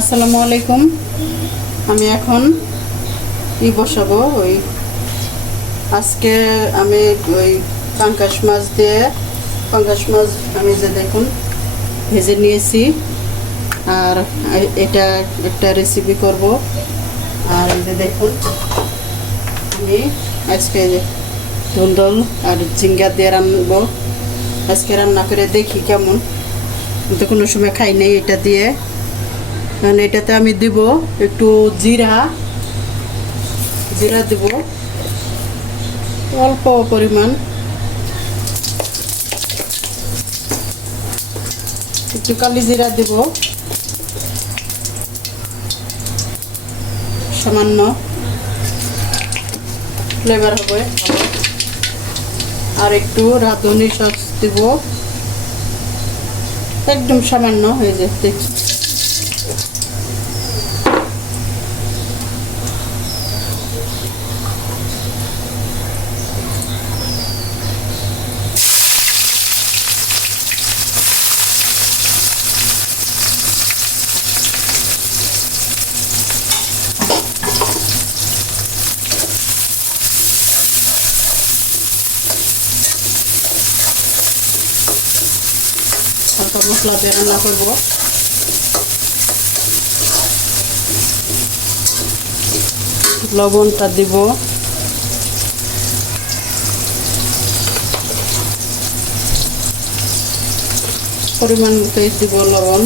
আসসালামু আলাইকুম। আমি এখন ই বসাবো? ওই আজকে আমি ওই পাঙ্কাশ মাছ দিয়ে পাঙ্কাশ মাছ আমি যে দেখুন ভেজে নিয়েছি, আর এটা একটা রেসিপি করব। আর যে দেখুন, আমি আজকে ধুন্দল আর ঝিঙ্গা দিয়ে রান্নবো। আজকে রান্না করে দেখি কেমন। তো কোনো সময় খাই নাই এটা দিয়ে। কারণ এটাতে আমি দিব একটু জিরা জিরা দিব। অল্প পরিমাণ। একটু কালি জিরা দিব। সামান্য। ফ্লেভার হবে আর একটু রাঁধুনি সস দিব। একদম সামান্য হয়ে যায় দেখি হালকা মশলা দিয়ে রান্না করব। লবণটা দিব। পরিমাণ মতোই দিব লবণ।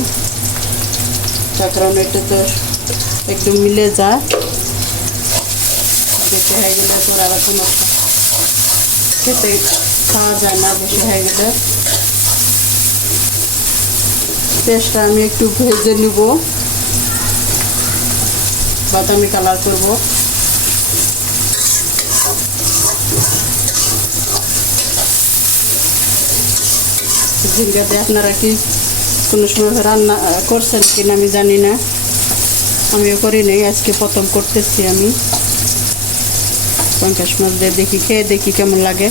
তার কারণ এটা তো একদম মিলে যায়। বেশি হয়ে গেলে তোর আর কোনো খেতে খাওয়া যায় না, বেশি হয়ে গেলে। পেঁয়াজটা আমি একটু ভেজে নিব। বাদামি কালার করব। দিয়ে আপনারা কি কোনো সময় রান্না করছেন কিনা আমি জানি না। আমিও করি আজকে প্রথম করতেছি আমি। পঞ্চাশ মাছ দিয়ে দেখি, খেয়ে দেখি কেমন লাগে।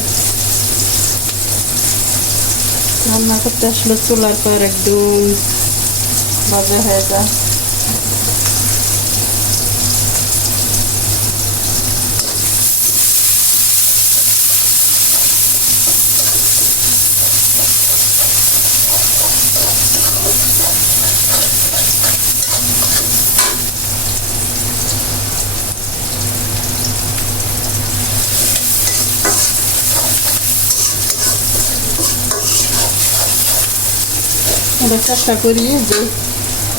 রান্না করতে আসলে চুলার পর একদম মজা হয়ে যায়। আমরা চেষ্টা করি যে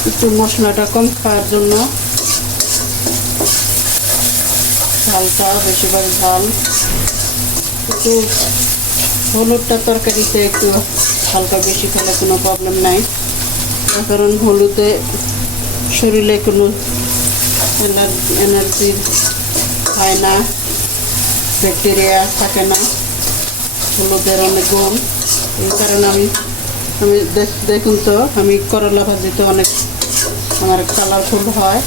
একটু মশলাটা কম খাওয়ার জন্য। ঝালটা বেশিরভাগ ঝাল। একটু হলুদটা তরকারিতে একটু হালকা বেশি খেলে কোনো প্রবলেম নাই। তার কারণ হলুদে শরীরে কোনো এনার্জি হয় না ব্যাকটেরিয়া থাকে না। হলুদের অনেক গুণ। এই কারণে আমি আমি দেখ- দেখুন তো, আমি করলা ভাজিতে অনেক আমার কালারফুল হয়।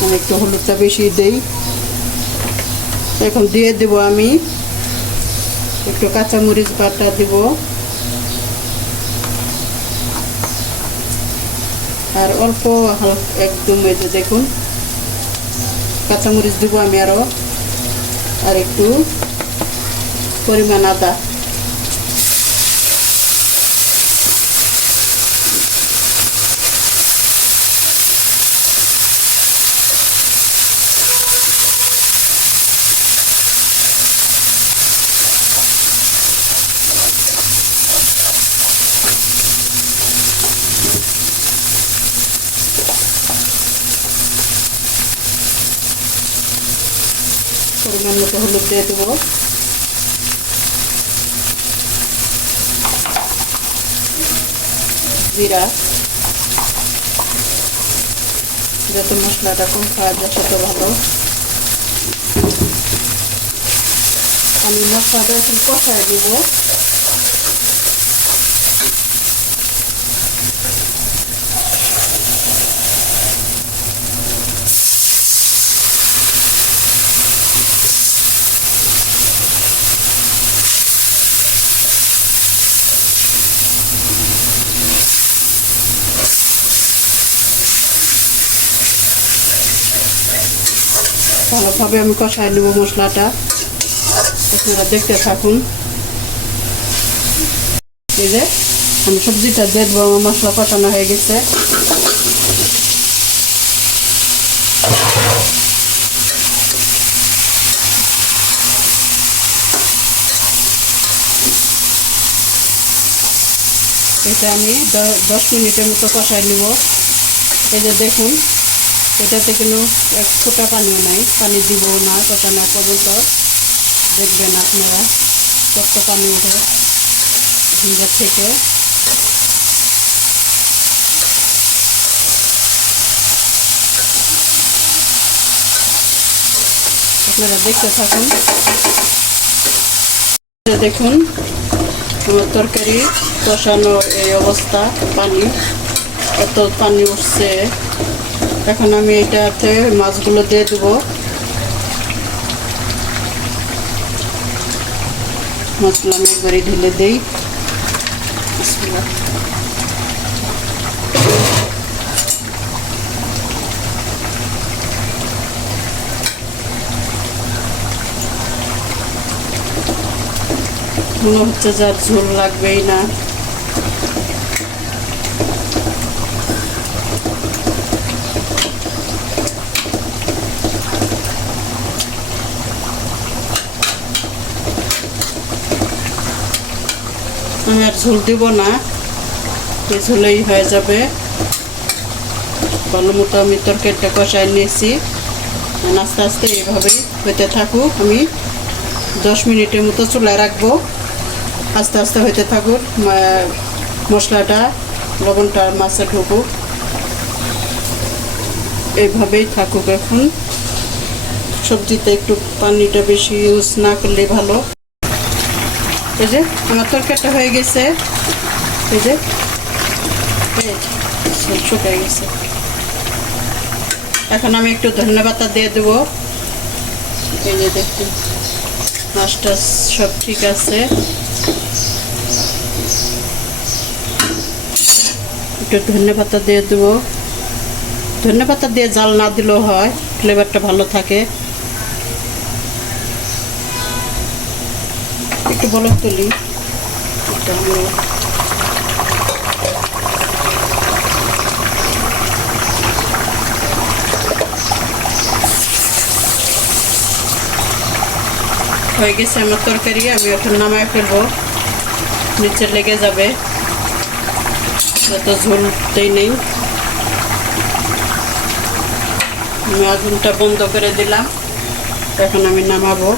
আমি একটু হলুদটা বেশি দেই। এখন দিয়ে দেব আমি একটু কাঁচামরিচ বাটা দিব। আর অল্প একদম এই যে দেখুন। কাঁচামরিচ দেবো আমি আরও আর একটু পরিমাণ আদা। পরিমাণ মতো হলুদ দিয়ে দেবো। জিরা। যত মশলাটা কম খাওয়া যায় তত ভালো। আমি মশলাটা এখন কষায় দিব। ভালোভাবে আমি কষাই নেব মশলাটা। আপনারা দেখতে থাকুন। এই যে, আমি সবজিটা দিয়ে দেবো আমার মশলা কষানো হয়ে গেছে। এটা আমি দশ মিনিটের মতো কষাই নেব। এই যে দেখুন এটাতে কোনো এক ফোঁটা পানিও নাই। পানি দিব না কষানো পর্যন্ত দেখবেন আপনারা কত পানি উঠে ঝিঙ্গার থেকে। আপনারা দেখতে থাকুন। দেখুন তরকারি কষানো এই অবস্থা, পানি। এত পানি উঠছে। এখন আমি এটাতে মাছগুলো দিয়ে দেবো মাছগুলো আমি একবারে ঢেলে দিই। মনে হচ্ছে যার ঝোল লাগবেই না ঝোল দিব না। এই ঝোলেই হয়ে যাবে। ভালো মতো আমি তরকারিটা কষাই নিয়েছি। আস্তে আস্তে এইভাবেই হইতে থাকুক। আমি দশ মিনিটের মতো চুলায় রাখব। আস্তে আস্তে হইতে থাকুক। মশলাটা, লবণটা মাছে ঢুকুক। এইভাবেই থাকুক এখন। সবজিতে একটু পানিটা বেশি ইউজ না করলে ভালো। এই যে, আমার তরকারিটা হয়ে গেছে। এই যে শুকিয়ে গেছে। এখন আমি একটু ধন্যবাদ দিয়ে দেবো। এই যে দেখুন, মাছটা সব ঠিক আছে। একটু ধনে দিয়ে দেবো। ধনে দিয়ে জাল না দিলেও হয় ফ্লেভারটা ভালো থাকে। একটু বলক তুলি হয়ে গেছে আমার তরকারি, আমি এখন নামায় ফেলব। নিচে লেগে যাবে। ঝোলতেই নেই। আমি আগুনটা বন্ধ করে দিলাম। এখন আমি নামাবো।